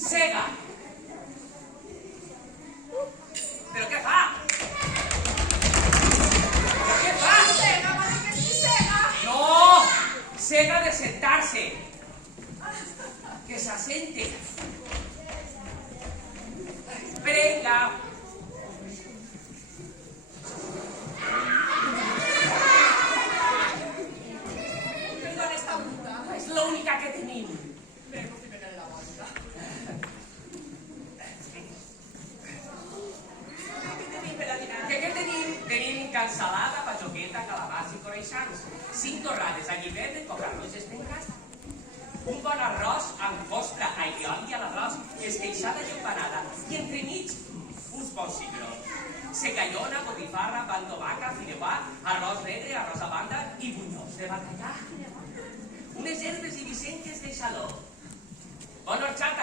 Sega. Però què fa? Però què fa? Sega, va dir que sí, sega. No! Sega de sentar-se. Que s'assente. Prenga. Perdón, esta bruta. És l'única que tenim. Vengo primero de la vodka. ¿Qué tenéis per a dinar? Què tenim? Tenim cansalada, patxoqueta, calabàs i coreixans. 5 torrades a llibret de coca-cola espencats. Un bon arròs amb postre, allioli a l'arròs, esqueixada i empanada. I entremig, uns bons cigrons. Secallona, botifarra, pan tomaca, fideuà, arròs negre, arròs a banda i bunyols de bacallà. Unes herbes i vicenques de xaló. Bona horxata!